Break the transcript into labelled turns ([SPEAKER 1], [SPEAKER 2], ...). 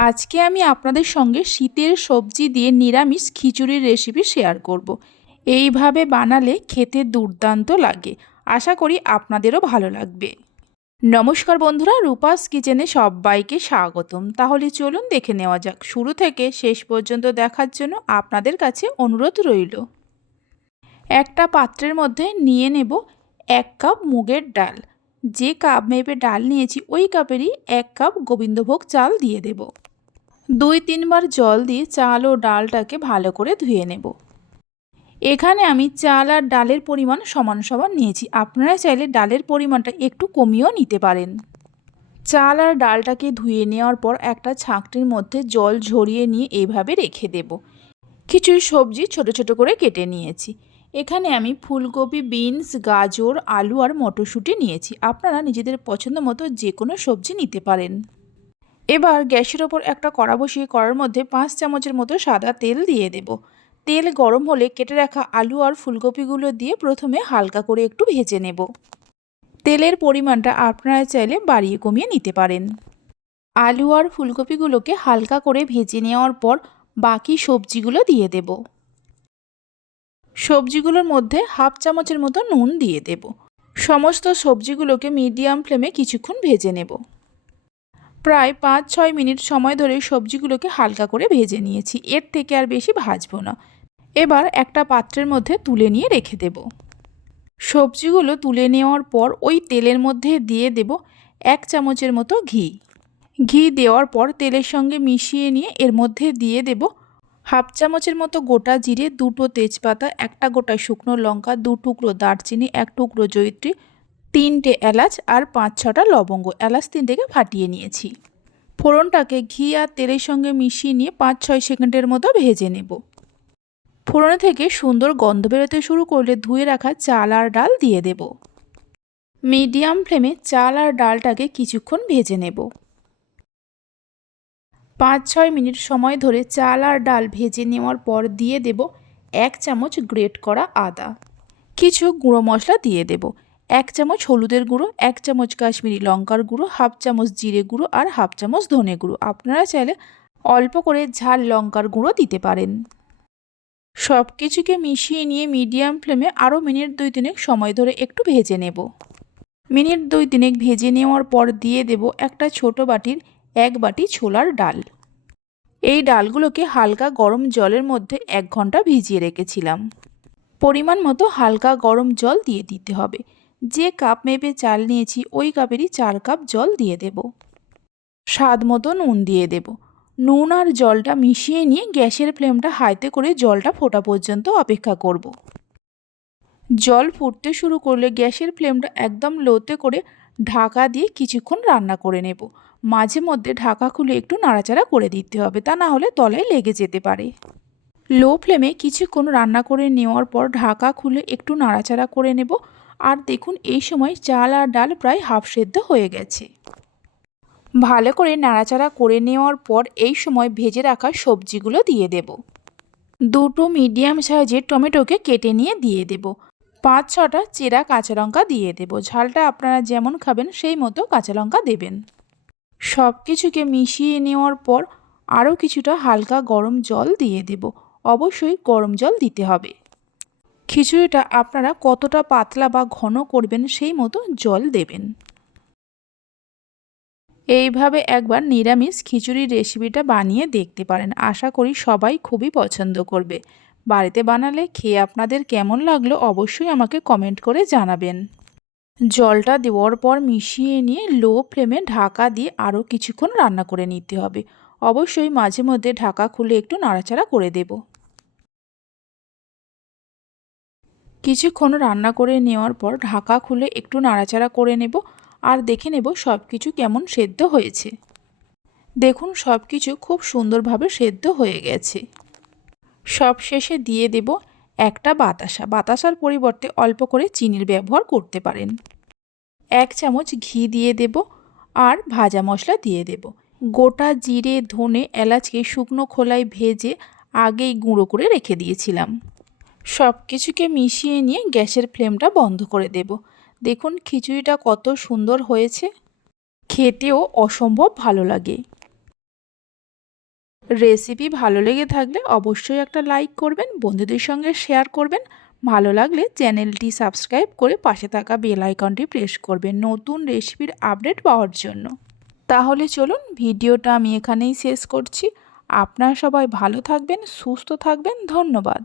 [SPEAKER 1] আজকে আমি আপনাদের সঙ্গে শীতের সবজি দিয়ে নিরামিষ খিচুড়ির রেসিপি শেয়ার করব। এইভাবে বানালে খেতে দুর্দান্ত লাগে। আশা করি আপনাদেরও ভালো লাগবে। নমস্কার বন্ধুরা, রূপাস কিচেনে সবাইকে স্বাগতম। তাহলে চলুন দেখে নেওয়া যাক। শুরু থেকে শেষ পর্যন্ত দেখার জন্য আপনাদের কাছে অনুরোধ রইল। একটা পাত্রের মধ্যে নিয়ে নেব এক কাপ মুগের ডাল। যে কাপ মেপে ডাল নিয়েছি, ওই কাপেরই এক কাপ গোবিন্দভোগ চাল দিয়ে দেব। দুই তিনবার জল দিয়ে চাল ও ডালটাকে ভালো করে ধুয়ে নেব। এখানে আমি চাল আর ডালের পরিমাণ সমান সমান নিয়েছি। আপনারা চাইলে ডালের পরিমাণটা একটু কমিয়েও নিতে পারেন। চাল আর ডালটাকে ধুয়ে নেওয়ার পর একটা ছাঁকটির মধ্যে জল ঝরিয়ে নিয়ে এইভাবে রেখে দেব। কিছু সবজি ছোট ছোট করে কেটে নিয়েছি। এখানে আমি ফুলকপি, বিনস, গাজর, আলু আর মটরশুঁটি নিয়েছি। আপনারা নিজেদের পছন্দ মতো যে কোনো সবজি নিতে পারেন। এবার গ্যাসের ওপর একটা কড়া বসিয়ে কড়ার মধ্যে পাঁচ চামচের মতো সাদা তেল দিয়ে দেব। তেল গরম হলে কেটে রাখা আলু আর ফুলকপিগুলো দিয়ে প্রথমে হালকা করে একটু ভেজে নেব। তেলের পরিমাণটা আপনারা চাইলে বাড়িয়ে কমিয়ে নিতে পারেন। আলু আর ফুলকপিগুলোকে হালকা করে ভেজে নেওয়ার পর বাকি সবজিগুলো দিয়ে দেব। সবজিগুলোর মধ্যে হাফ চামচের মতো নুন দিয়ে দেব। সমস্ত সবজিগুলোকে মিডিয়াম ফ্লেমে কিছুক্ষণ ভেজে নেব। প্রায় পাঁচ, ছয় মিনিট সময় ধরে সবজিগুলোকে হালকা করে ভেজে নিয়েছি। এর থেকে আর বেশি ভাজবো না। এবার একটা পাত্রের মধ্যে তুলে নিয়ে রেখে দেব। সবজিগুলো তুলে নেওয়ার পর ওই তেলের মধ্যে দিয়ে দেব এক চামচের মতো ঘি। ঘি দেওয়ার পর তেলের সঙ্গে মিশিয়ে নিয়ে এর মধ্যে দিয়ে দেব হাফ চামচের মতো গোটা জিরে, দুটো তেজপাতা, একটা গোটা শুকনো লঙ্কা, দু টুকরো দারচিনি, এক টুকরো জৈত্রী তিনটে এলাচ আর পাঁচ ছটা লবঙ্গ। এলাচ তিনটেকে ফাটিয়ে নিয়েছি। ফোড়নটাকে ঘি আর তেলের সঙ্গে মিশিয়ে নিয়ে পাঁচ ছয় সেকেন্ডের মতো ভেজে নেব। ফোড়নে থেকে সুন্দর গন্ধ বেরোতে শুরু করলে ধুয়ে রাখা চাল আর ডাল দিয়ে দেব। মিডিয়াম ফ্লেমে চাল আর ডালটাকে কিছুক্ষণ ভেজে নেব। পাঁচ ছয় মিনিট সময় ধরে চাল আর ডাল ভেজে নেওয়ার পর দিয়ে দেব এক চামচ গ্রেট করা আদা। কিছু গুঁড়ো মশলা দিয়ে দেব। এক চামচ হলুদের গুঁড়ো, এক চামচ কাশ্মীরি লঙ্কার গুঁড়ো, হাফ চামচ জিরে গুঁড়ো আর হাফ চামচ ধনে গুঁড়ো। আপনারা চাইলে অল্প করে ঝাল লঙ্কার গুঁড়ো দিতে পারেন। সব কিছুকে মিশিয়ে নিয়ে মিডিয়াম ফ্লেমে আরও মিনিট দুই তিনেক সময় ধরে একটু ভেজে নেব। মিনিট দুই তিনেক ভেজে নেওয়ার পর দিয়ে দেব একটা ছোট বাটির এক বাটি ছোলার ডাল। এই ডালগুলোকে হালকা গরম জলের মধ্যে এক ঘণ্টা ভিজিয়ে রেখেছিলাম। পরিমাণ মতো হালকা গরম জল দিয়ে দিতে হবে। যে কাপ মেপে চাল নিয়েছি, ওই কাপেরই চার কাপ জল দিয়ে দেব। স্বাদ মতো নুন দিয়ে দেব। নুন আর জলটা মিশিয়ে নিয়ে গ্যাসের ফ্লেমটা হাইতে করে জলটা ফোটা পর্যন্ত অপেক্ষা করব। জল ফুটতে শুরু করলে গ্যাসের ফ্লেমটা একদম লোতে করে ঢাকা দিয়ে কিছুক্ষণ রান্না করে নেব। মাঝে মধ্যে ঢাকা খুলে একটু নাড়াচাড়া করে দিতে হবে, তা না হলে তলায় লেগে যেতে পারে। লো ফ্লেমে কিছুক্ষণ রান্না করে নেওয়ার পর ঢাকা খুলে একটু নাড়াচাড়া করে নেব। আর দেখুন, এই সময় চাল আর ডাল প্রায় হাফ সেদ্ধ হয়ে গেছে। ভালো করে নাড়াচাড়া করে নেওয়ার পর এই সময় ভেজে রাখা সবজিগুলো দিয়ে দেব। দুটো মিডিয়াম সাইজের টমেটোকে কেটে নিয়ে দিয়ে দেব। পাঁচ, ছটা চেরা কাঁচা লঙ্কা দিয়ে দেব। ঝালটা আপনারা যেমন খাবেন, সেই মতো কাঁচা লঙ্কা দেবেন। সব কিছুকে মিশিয়ে নেওয়ার পর আরও কিছুটা হালকা গরম জল দিয়ে দেব। অবশ্যই গরম জল দিতে হবে। খিচুড়িটা আপনারা কতটা পাতলা বা ঘন করবেন সেই মতো জল দেবেন। এইভাবে একবার নিরামিষ খিচুড়ির রেসিপিটা বানিয়ে দেখতে পারেন। আশা করি সবাই খুবই পছন্দ করবে। বাড়িতে বানালে খেয়ে আপনাদের কেমন লাগল অবশ্যই আমাকে কমেন্ট করে জানাবেন। জলটা দেওয়ার পর মিশিয়ে নিয়ে লো ফ্লেমে ঢাকা দিয়ে আরও কিছুক্ষণ রান্না করে নিতে হবে। অবশ্যই মাঝে মধ্যে ঢাকা খুলে একটু নাড়াচাড়া করে দেব। কিছুক্ষণ রান্না করে নেওয়ার পর ঢাকা খুলে একটু নাড়াচাড়া করে নেব আর দেখে নেব সব কিছু কেমন সেদ্ধ হয়েছে। দেখুন সব কিছু খুব সুন্দরভাবে সেদ্ধ হয়ে গেছে। সব শেষে দিয়ে দেব একটা বাতাসা। বাতাসার পরিবর্তে অল্প করে চিনির ব্যবহার করতে পারেন। এক চামচ ঘি দিয়ে দেব আর ভাজা মশলা দিয়ে দেব। গোটা জিরে, ধনে, এলাচকে শুকনো খোলায় ভেজে আগেই গুঁড়ো করে রেখে দিয়েছিলাম। সব কিছুকে মিশিয়ে নিয়ে গ্যাসের ফ্লেমটা বন্ধ করে দেব। দেখুন খিচুড়িটা কত সুন্দর হয়েছে। খেতেও অসম্ভব ভালো লাগে। রেসিপি ভালো লেগে থাকলে অবশ্যই একটা লাইক করবেন, বন্ধুদের সঙ্গে শেয়ার করবেন। ভালো লাগলে চ্যানেলটি সাবস্ক্রাইব করে পাশে থাকা বেল আইকনটি প্রেস করবেন নতুন রেসিপির আপডেট পাওয়ার জন্য। তাহলে চলুন ভিডিওটা আমি এখানেই শেষ করছি। আপনারা সবাই ভালো থাকবেন, সুস্থ থাকবেন, ধন্যবাদ।